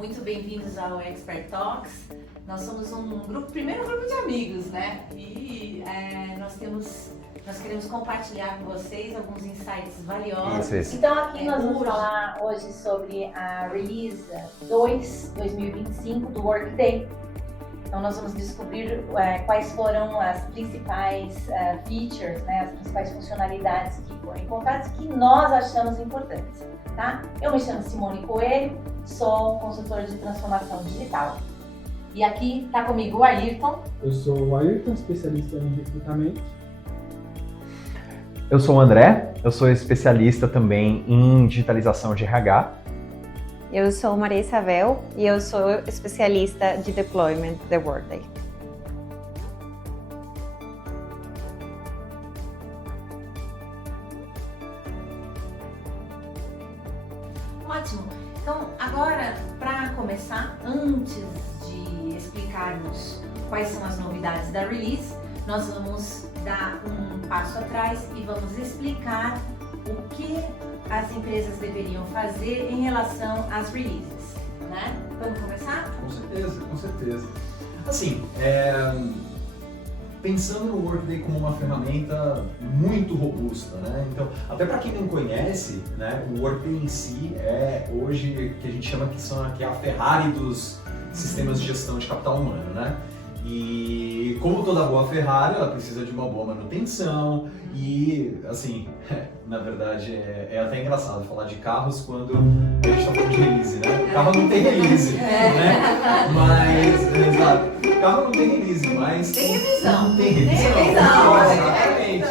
muito bem-vindos ao Expert Talks. Nós somos primeiro grupo de amigos, né? E nós queremos compartilhar com vocês alguns insights valiosos. Isso. Então aqui nós vamos falar hoje sobre a Release 2 2025 do Workday. Então nós vamos descobrir quais foram as principais features, né, as principais funcionalidades que foram encontradas que nós achamos importantes. Tá? Eu me chamo Simone Coelho, sou consultora de transformação digital. E aqui está comigo o Ayrton. Eu sou o Ayrton, especialista em recrutamento. Eu sou o André, eu sou especialista também em digitalização de RH. Eu sou Maria Isabel e eu sou especialista de deployment da Workday. Ótimo! Então, agora, para começar, antes de explicarmos quais são as novidades da Release, nós vamos dar um passo atrás e vamos explicar o que as empresas deveriam fazer em relação às releases, né? Vamos começar? Com certeza. Assim, pensando no Workday como uma ferramenta muito robusta, né? Então, até para quem não conhece, né, o Workday em si é hoje que a gente chama que é a Ferrari dos sistemas de gestão de capital humano, né? E como toda boa Ferrari, ela precisa de uma boa manutenção e, assim, na verdade é até engraçado falar de carros quando a gente está falando de release, né? O carro não tem release, né? Mas, exato, o carro não tem release, mas... Tem revisão. Tem revisão. Tem revisão. Exatamente.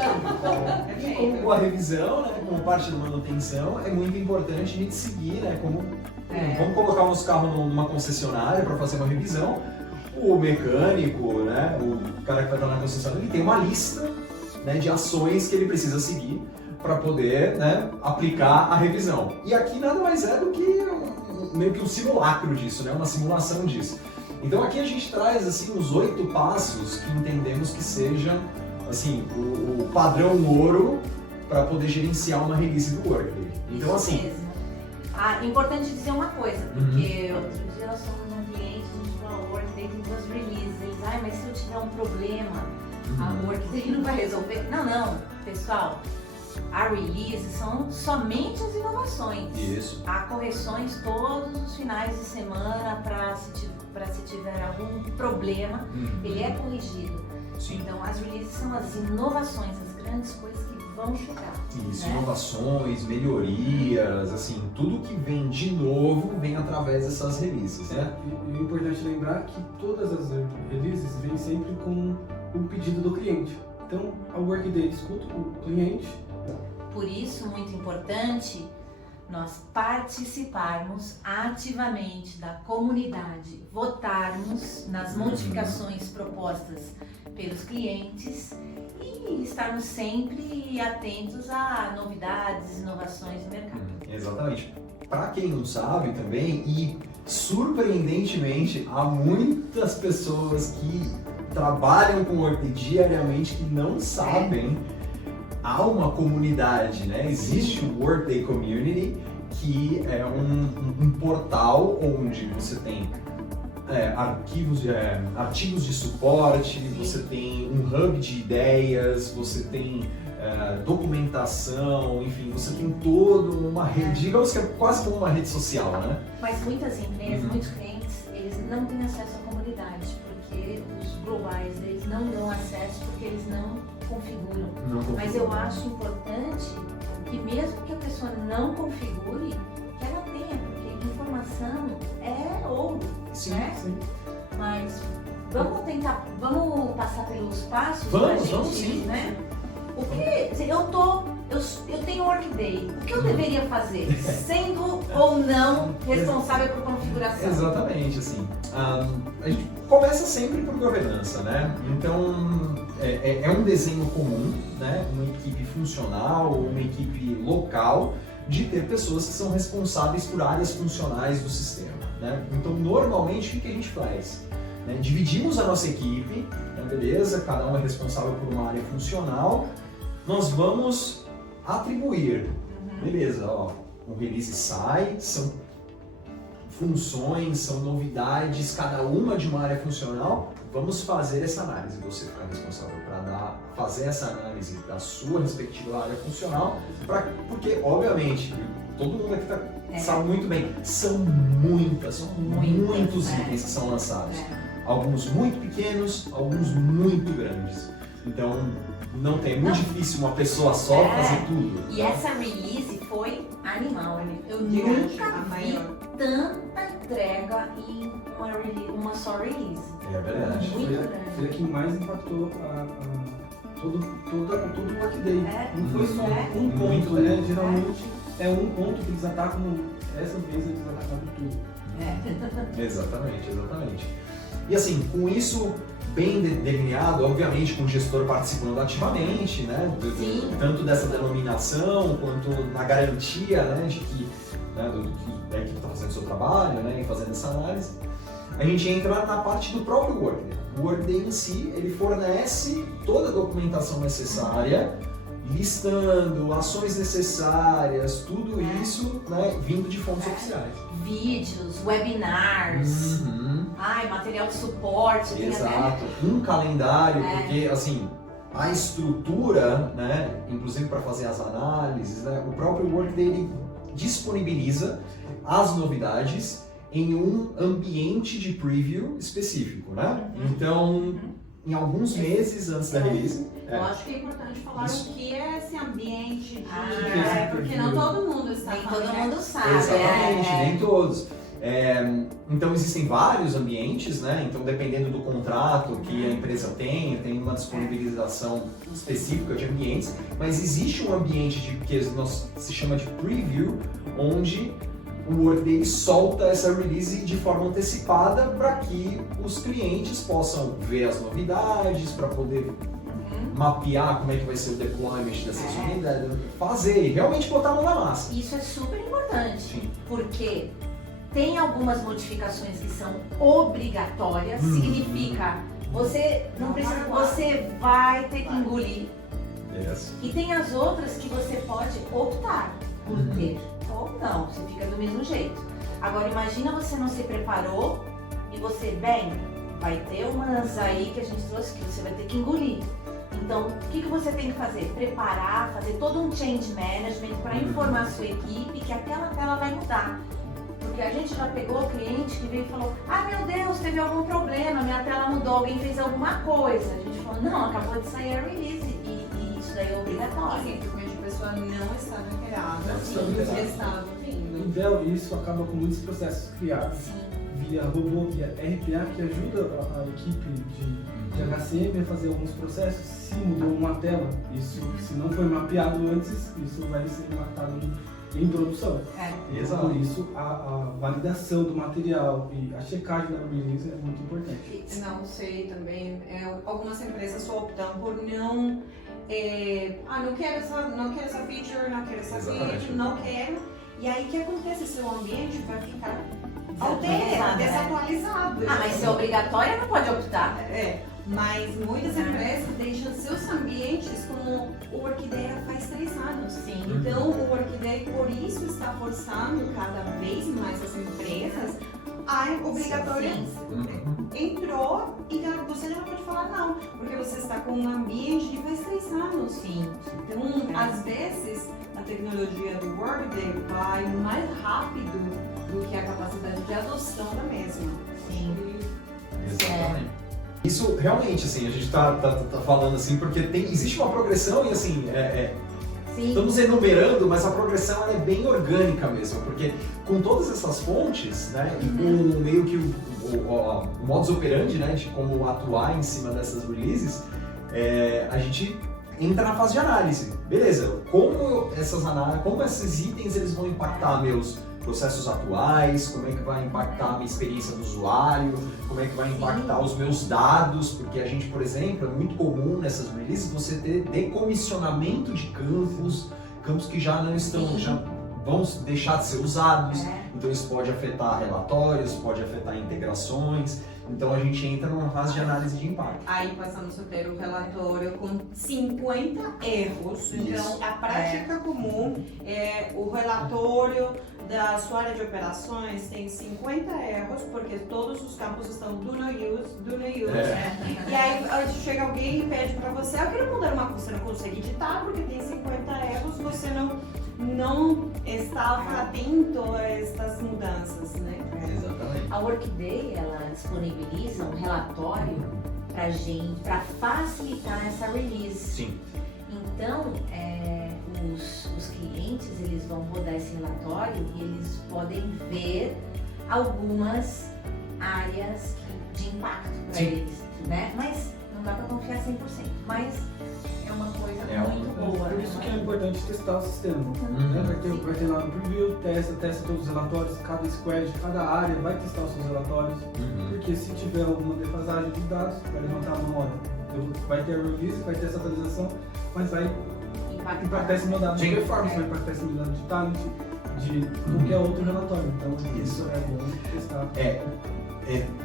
E como a revisão, né, como parte da manutenção, é muito importante a gente seguir, né? Vamos colocar o nosso carro numa concessionária para fazer uma revisão. O mecânico, né, o cara que vai estar na concessionária, ele tem uma lista, né, de ações que ele precisa seguir para poder, né, aplicar a revisão. E aqui nada mais é do que meio que um simulacro disso, né, uma simulação disso. Então aqui a gente traz assim os 8 passos que entendemos que seja assim o padrão ouro para poder gerenciar uma release do Workday. Então Isso assim. mesmo. Importante dizer uma coisa, porque outro dia nós somos um cliente do Workday tem 2 releases. Eles, mas se eu tiver um problema, a Workday não vai resolver. Não, pessoal. A release são somente as inovações. Isso. Há correções todos os finais de semana para se tiver algum problema, ele é corrigido. Sim. Então as releases são as inovações, as grandes coisas que vão chegar. Isso, né? inovações, melhorias, assim, tudo que vem de novo vem através dessas releases, né? E é importante lembrar que todas as releases vêm sempre com o pedido do cliente. Então, a Workday escuta o cliente. Por isso, muito importante nós participarmos ativamente da comunidade, votarmos nas modificações propostas pelos clientes e estarmos sempre atentos a novidades, inovações no mercado. Exatamente. Para quem não sabe também, e surpreendentemente, há muitas pessoas que trabalham com o Workday diariamente que não sabem. Há uma comunidade, né? Existe o Workday Community, que é um portal onde você tem artigos de suporte, você tem um hub de ideias, você tem documentação, enfim, você tem toda uma rede, digamos que é quase como uma rede social, né? Mas muitas empresas, muitos clientes, eles não têm acesso à comunidade, porque os globais eles não dão acesso porque eles não configuram. Mas eu acho importante que mesmo que a pessoa não configure, que ela tenha, porque informação é ouro, Sim, né? sim. Mas vamos passar pelos passos Vamos, pra gente, sim. né? O que eu tenho Workday, o que eu deveria fazer, sendo ou não responsável por configuração? Exatamente, assim. A gente começa sempre por governança, né? Então, é um desenho comum, né? Uma equipe funcional, uma equipe local, de ter pessoas que são responsáveis por áreas funcionais do sistema, né? Então, normalmente, o que a gente faz? Né? Dividimos a nossa equipe, né? Beleza? Cada um é responsável por uma área funcional. Nós vamos atribuir, beleza, ó, o release sai, são funções, são novidades, cada uma de uma área funcional. Vamos fazer essa análise, você ficar responsável para fazer essa análise da sua respectiva área funcional, porque, obviamente, todo mundo aqui sabe muito bem, são muitos itens que são lançados. Alguns muito pequenos, alguns muito grandes. Então, não tem, é muito difícil uma pessoa só fazer tudo. E essa release foi animal. Eu nunca vi tanta entrega em uma só release. É verdade. Foi a que mais impactou todo o Workday. Não foi só um ponto, né? Geralmente é um ponto que eles atacam, essa vez eles atacaram tudo. Exatamente. E assim, com isso bem delineado, obviamente com o gestor participando ativamente, né? Tanto dessa denominação quanto na garantia, né, de que da equipe está fazendo o seu trabalho, né, e fazendo essa análise, a gente entra na parte do próprio Workday. O Workday em si, ele fornece toda a documentação necessária, listando ações necessárias, tudo isso, né, vindo de fontes oficiais. Vídeos, webinars, material de suporte. Exato, um calendário, porque assim, a estrutura, né, inclusive para fazer as análises, né, o próprio Workday ele disponibiliza as novidades em um ambiente de preview específico, né? Então, em alguns meses antes da release. Eu acho que é importante falar o que é esse ambiente de... porque não todo mundo está nem falando. todo mundo sabe. Exatamente, nem todos. Então existem vários ambientes, né? Então dependendo do contrato que a empresa tem uma disponibilização específica de ambientes, mas existe um ambiente que se chama de preview, onde o Workday solta essa release de forma antecipada para que os clientes possam ver as novidades, para poder mapear como é que vai ser o deployment dessas unidades, fazer e realmente botar a mão na massa. Isso é super importante, porque tem algumas modificações que são obrigatórias, significa você não precisa, você vai ter que engolir. E tem as outras que você pode optar por ter, ou não, você fica do mesmo jeito. Agora imagina você não se preparou e você, vai ter umas aí que a gente trouxe que você vai ter que engolir. Então, o que você tem que fazer? Preparar, fazer todo um change management para informar a sua equipe que aquela tela vai mudar. Porque a gente já pegou o cliente que veio e falou: meu Deus, teve algum problema, minha tela mudou, alguém fez alguma coisa. A gente falou: não, acabou de sair a release e isso daí é obrigatório. Simplesmente a pessoa não estava inteirada, já estava vindo. Então, isso acaba com muitos processos criados via robô, via RPA, que ajuda a equipe de HCM a fazer alguns processos. Se mudou uma tela, isso, se não foi mapeado antes, isso vai ser impactado em produção. Exato. Por isso, a validação do material e a checagem da release é muito importante. Não sei também, algumas empresas optam por não quero essa feature, não quero essa feature, não quero. E aí o que acontece? Seu ambiente vai ficar desatualizado. Mas se é obrigatório, não pode optar. Mas muitas empresas deixam seus ambientes como o Workday faz 3 anos. Então o Workday por isso está forçando cada vez mais as empresas a obrigatória. Entrou e você já não pode falar não, porque você está com um ambiente que faz 3 anos. Então, às vezes, a tecnologia do Workday vai mais rápido do que a capacidade de adoção da mesma. Exatamente. Isso realmente, assim, a gente tá falando assim, porque existe uma progressão e assim, estamos enumerando, mas a progressão ela é bem orgânica mesmo, porque com todas essas fontes, né, e com meio que o modus operandi, né, de como atuar em cima dessas releases, a gente entra na fase de análise. Beleza, como esses itens eles vão impactar meus processos atuais, como é que vai impactar a minha experiência do usuário, como é que vai impactar os meus dados, porque a gente, por exemplo, é muito comum nessas releases você ter decomissionamento de campos que já não estão, já vão deixar de ser usados, então isso pode afetar relatórios, pode afetar integrações, Então a gente entra numa fase de análise de impacto. Aí passamos a ter o relatório com 50 erros. Então, a prática comum é o relatório da sua área de operações tem 50 erros, porque todos os campos estão do no use. E aí chega alguém e pede para você, eu quero mudar uma coisa, você não consegue editar porque tem 50 erros, você não estava atento a estas mudanças, né? Exatamente. A Workday, ela disponibiliza um relatório pra gente, para facilitar essa release. Sim. Então, os clientes, eles vão rodar esse relatório e eles podem ver algumas áreas de impacto para eles, né? Mas não dá para confiar 100%, mas é uma coisa muito boa. Por isso que é importante testar o sistema. Né? Vai ter lá no preview, testa todos os relatórios, cada squad, cada área vai testar os seus relatórios, porque se tiver alguma defasagem de dados, vai levantar a mão, olha, vai ter a release, vai ter essa atualização, mas vai impactar esse meu dado de performance, vai impactar esse meu dado de talent, de qualquer outro relatório. Então isso é bom testar.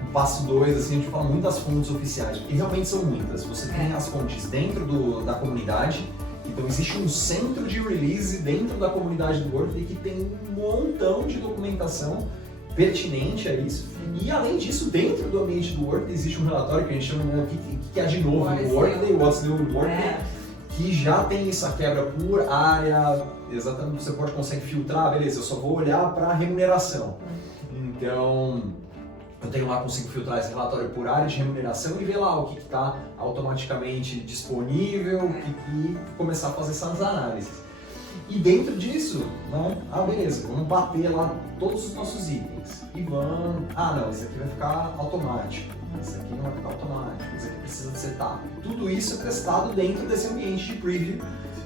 O passo 2, assim, a gente fala muitas fontes oficiais, porque realmente são muitas. Você tem as fontes dentro da comunidade, então existe um centro de release dentro da comunidade do Workday que tem um montão de documentação pertinente a isso. E além disso, dentro do ambiente do Workday existe um relatório que a gente chama o que é de novo no Workday, What's New no Workday, que já tem essa quebra por área, exatamente, você consegue filtrar, beleza, eu só vou olhar para remuneração. Então, eu tenho lá, consigo filtrar esse relatório por área de remuneração e ver lá o que está automaticamente disponível e começar a fazer essas análises. E dentro disso, né, beleza, vamos bater lá todos os nossos itens e vamos, não, esse aqui vai ficar automático, esse aqui não vai ficar automático, esse aqui precisa de setup. Tudo isso é testado dentro desse ambiente de preview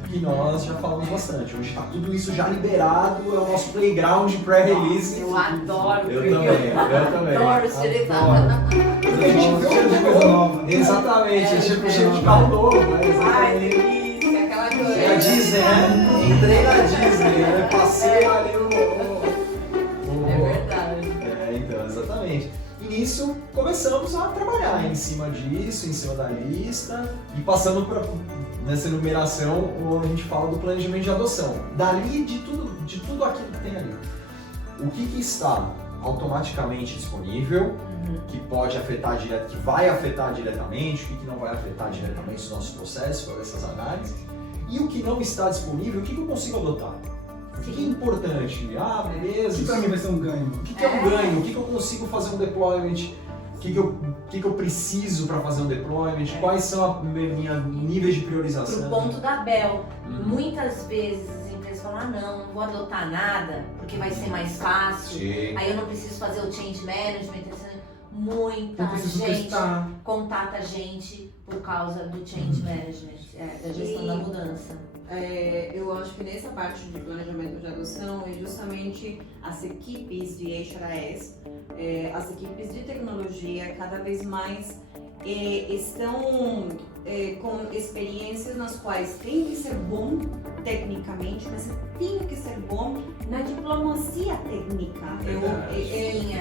que nós já falamos bastante, onde está tudo isso já liberado, é o nosso playground pré-release. Eu adoro Eu também. Adoro esse Porque a gente vê um novo. Exatamente, é tipo cheio de carro novo, né? Ai, delícia, aquela coisa. É a Disney, né? Entrei na Disney, né? Passei ali É verdade. Então, exatamente. E nisso começamos a trabalhar em cima disso, em cima da lista e passando para nessa enumeração onde a gente fala do planejamento de adoção. Dali de tudo aquilo que tem ali. O que está automaticamente disponível, que pode afetar que vai afetar diretamente, o que não vai afetar diretamente os nossos processos, fazer essas análises, e o que não está disponível, o que eu consigo adotar? O que é importante? Beleza. O que para mim vai ser um ganho? O que é um ganho? O que eu consigo fazer um deployment? O que eu preciso para fazer um deployment? Quais são minhas níveis de priorização? Pro ponto da Bel, muitas vezes as empresas falam, não vou adotar nada, porque vai ser mais fácil, aí eu não preciso fazer o change management, muita gente contata a gente por causa do change management, da gestão da mudança. Eu acho que nessa parte de planejamento de adoção é justamente as equipes de HRIS, as equipes de tecnologia cada vez mais estão com experiências nas quais tem que ser bom tecnicamente, mas tem que ser bom na diplomacia técnica.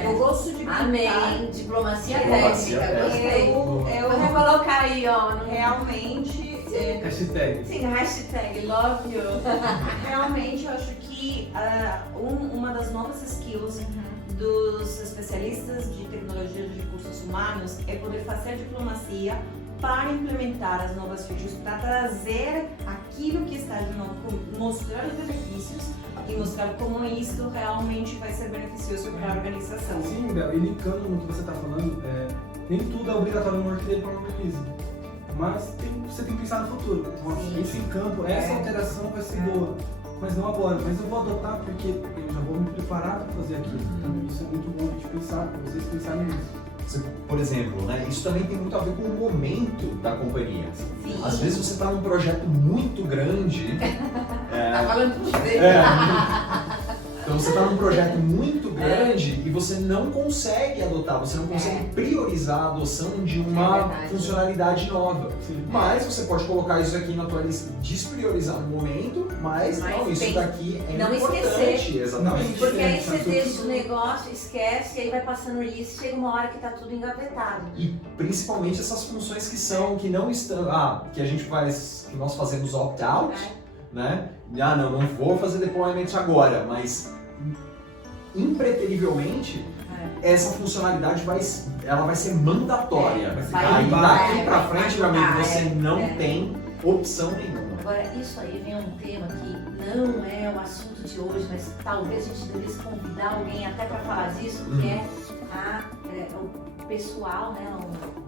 Eu gosto de brincar. Amém, diplomacia técnica, gostei. Eu vou colocar aí, ó, realmente. Hashtag. Sim, hashtag love you. Realmente eu acho que uma das novas skills dos especialistas de tecnologia de recursos humanos é poder fazer diplomacia para implementar as novas features, para trazer aquilo que está de novo, mostrar os benefícios e mostrar como isso realmente vai ser beneficioso para a organização. Sim, Bel, e linkando no que você está falando, nem tudo é obrigatório no Workday para uma release, mas você tem que pensar no futuro. Nossa, esse campo, essa alteração vai ser boa, mas não agora. Mas eu vou adotar porque eu já vou me preparar para fazer aquilo. Então isso é muito bom de pensar, para vocês pensarem nisso. Por exemplo, né, isso também tem muito a ver com o momento da companhia. Sim. Às vezes você está num projeto muito grande. Tá falando de você. Então você está num projeto muito grande e você não consegue adotar, você não consegue priorizar a adoção de uma funcionalidade nova. Sim. Mas você pode colocar isso aqui na tua lista, despriorizar no momento Mas não, isso daqui é não importante. esquecer. Exatamente. Porque aí você deixa o negócio, esquece, e aí vai passando o release, chega uma hora que tá tudo engavetado. E principalmente essas funções que não estão, que a gente faz, que nós fazemos opt-out, né? Não vou fazer deployment agora, mas impreterivelmente essa funcionalidade vai ser mandatória. Aí daqui pra frente, meu amigo, você não tem opção nenhuma. Agora, isso aí vem um tema que não é o assunto de hoje, mas talvez a gente devesse convidar alguém até para falar disso, que é o pessoal, né,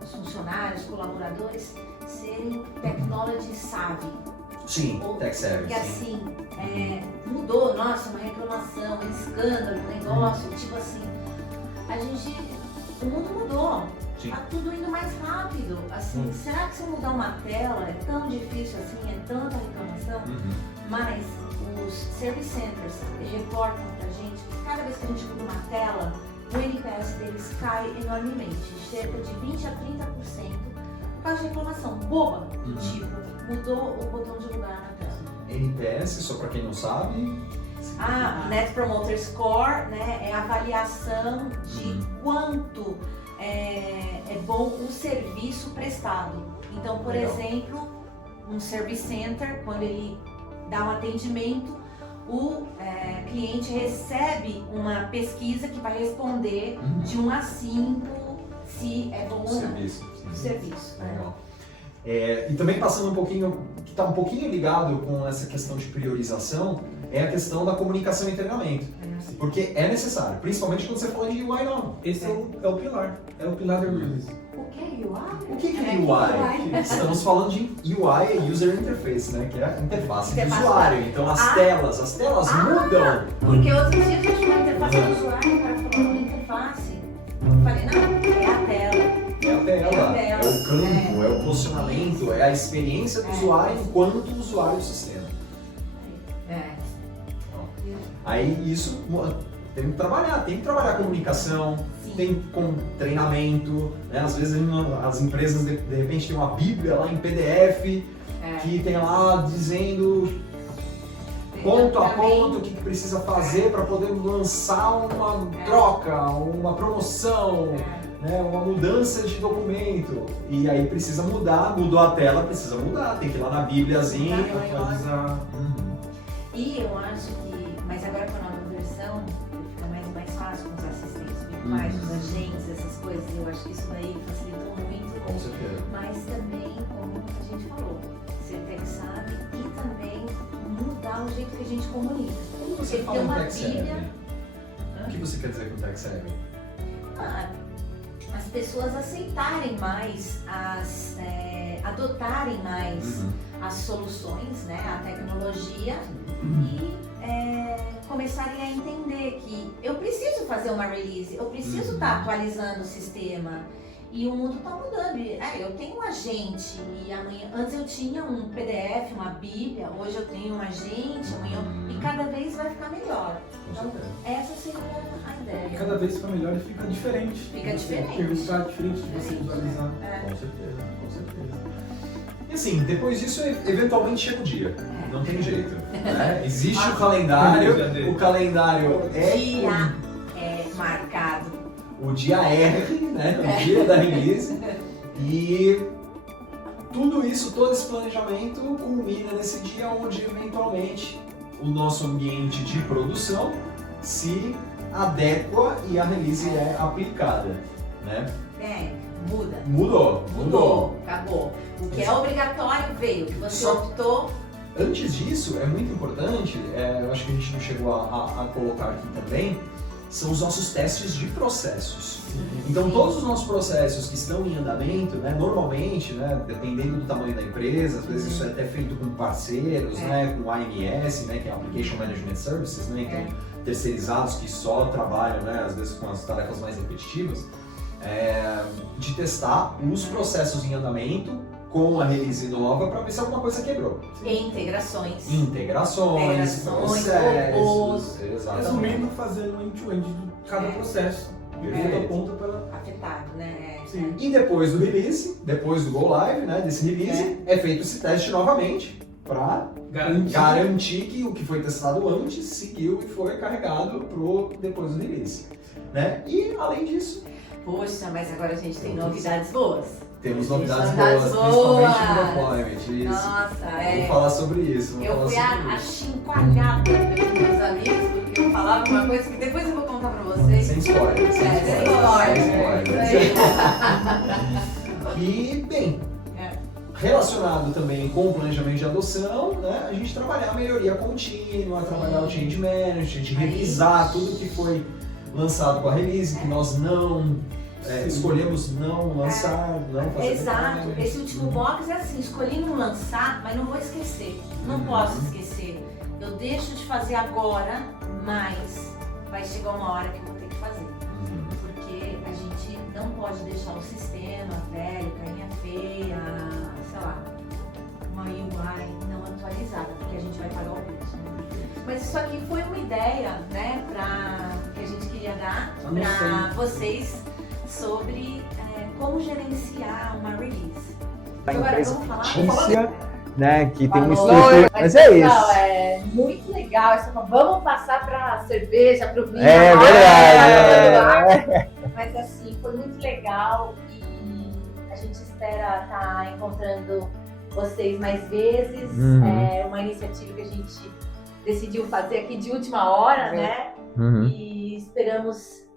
os funcionários, colaboradores, serem technology savvy. Sim, tech savvy. Porque assim, mudou, nossa, uma reclamação, um escândalo, um negócio, tipo assim, o mundo mudou. Sim. Tá tudo indo mais rápido. Assim, será que se eu mudar uma tela é tão difícil assim, é tanta reclamação? Mas os service centers reportam pra gente que cada vez que a gente muda uma tela, o NPS deles cai enormemente, cerca de 20 a 30%, por causa de reclamação boba, tipo, mudou o botão de lugar na tela. NPS, só pra quem não sabe. Net Promoter Score, né, é a avaliação de quanto é bom o serviço prestado. Então, por exemplo, um service center, quando ele dá um atendimento, o cliente recebe uma pesquisa que vai responder de 1 a 5 se é bom ou não. Serviço. Legal. E também passando um pouquinho, que está um pouquinho ligado com essa questão de priorização, é a questão da comunicação e treinamento. Porque é necessário, principalmente quando você fala de UI não. Esse é o pilar da release. O que é UI? O que é UI? Estamos falando de UI, User Interface, né? Que é a interface do usuário. Então as telas mudam. Porque outros dias eu tinha uma interface do usuário, o cara falou uma interface. Eu falei, não, é a tela. É o campo, é o posicionamento, é a experiência do usuário enquanto usuário do sistema. Aí isso tem que trabalhar a comunicação, tem com treinamento, né? Às vezes as empresas de repente tem uma bíblia lá em PDF que tem lá dizendo ponto a ponto o que precisa fazer para poder lançar uma troca, uma promoção, né? Uma mudança de documento. E aí precisa mudar, mudou a tela, precisa mudar, tem que ir lá na bíbliazinha, atualizar. E eu acho que, mas agora com a nova versão, fica mais fácil com os assistentes virtuais, os agentes, essas coisas. Eu acho que isso daí facilitou muito. Com certeza. Mas também, como a gente falou, ser tech savvy e também mudar o jeito que a gente comunica. Quando você fala em tech savvy, o que você quer dizer com tech savvy? As pessoas aceitarem mais, adotarem mais as soluções, né, a tecnologia e começarem a entender que eu preciso fazer uma release, eu preciso estar atualizando o sistema e o mundo está mudando. Eu tenho um agente e amanhã, antes eu tinha um PDF, uma bíblia, hoje eu tenho um agente, amanhã e cada vez vai ficar melhor. Então essa seria a ideia. Cada vez fica melhor e fica diferente. Fica diferente. Perguntar diferente de você visualizar. Com certeza. E assim, depois disso, eventualmente chega o dia. Não tem jeito. Né? Existe o calendário Dia é marcado. O dia R, né? O dia da release. E tudo isso, todo esse planejamento culmina nesse dia onde eventualmente o nosso ambiente de produção se adequa e a release é aplicada, né? Mudou. Acabou. O que é obrigatório veio, o que você optou. Antes disso, é muito importante, eu acho que a gente não chegou a colocar aqui também, são os nossos testes de processos. Então, todos os nossos processos que estão em andamento, né, normalmente, né, dependendo do tamanho da empresa, às vezes isso é até feito com parceiros, né, com AMS, né, que é Application Management Services, né, então terceirizados que só trabalham, né, às vezes com as tarefas mais repetitivas, de testar os processos em andamento com a release nova para ver se alguma coisa quebrou. Integrações, processos, exatamente. Resumindo, fazendo um end-to-end de cada processo, de ponta a ponta para afetado, né? E depois do release, depois do go live, né, desse release, é feito esse teste novamente para garantir que o que foi testado antes seguiu e foi carregado depois do release. Né? E além disso, Poxa, mas agora a gente tem novidades boas. temos novidades boas, principalmente no deployment. Isso. Nossa, Vamos falar sobre isso. Eu fui achincalhada pelos meus amigos, porque eu falava uma coisa que depois eu vou contar pra vocês. Sem spoiler. Sem spoiler. E, bem, relacionado também com o planejamento de adoção, né, a gente trabalhar a melhoria contínua, trabalhar o change management, a gente revisar tudo que foi lançado com a release, que nós não escolhemos não lançar, não fazer. Exato, esse último box é assim, escolhi não lançar, mas não vou esquecer, não posso esquecer. Eu deixo de fazer agora, mas vai chegar uma hora que eu vou ter que fazer. Porque a gente não pode deixar o sistema velho, carinha feia, sei lá, uma UI não atualizada, porque a gente vai pagar o preço. Mas isso aqui foi uma ideia, né, que a gente queria dar para vocês sobre como gerenciar uma release. A Agora empresa vamos falar? fictícia, né, que tem uma Falou. estrutura. Mas é Pessoal, isso. é muito legal. Vamos passar para cerveja, para o vinho. É verdade. Mas assim, foi muito legal e a gente espera estar encontrando vocês mais vezes. É uma iniciativa que a gente decidiu fazer aqui de última hora, né? E esperamos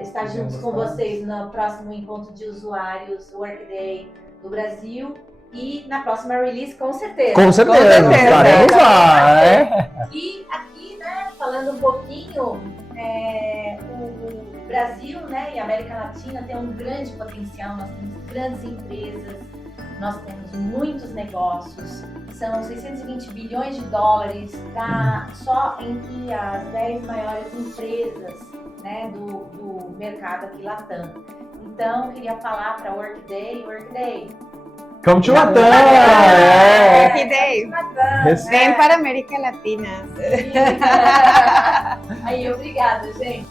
estar juntos com vocês no próximo encontro de usuários Workday do Brasil e na próxima release, com certeza. Com certeza, estaremos lá. E aqui, né, falando um pouquinho, o Brasil, né, e a América Latina tem um grande potencial, nós temos grandes empresas, nós temos muitos negócios, são 620 bilhões de dólares, tá só entre as 10 maiores empresas, né, do mercado aqui Latam. Então, queria falar para Workday, Come to Latam! Workday. Vem para a América Latina. Aí, obrigada, gente.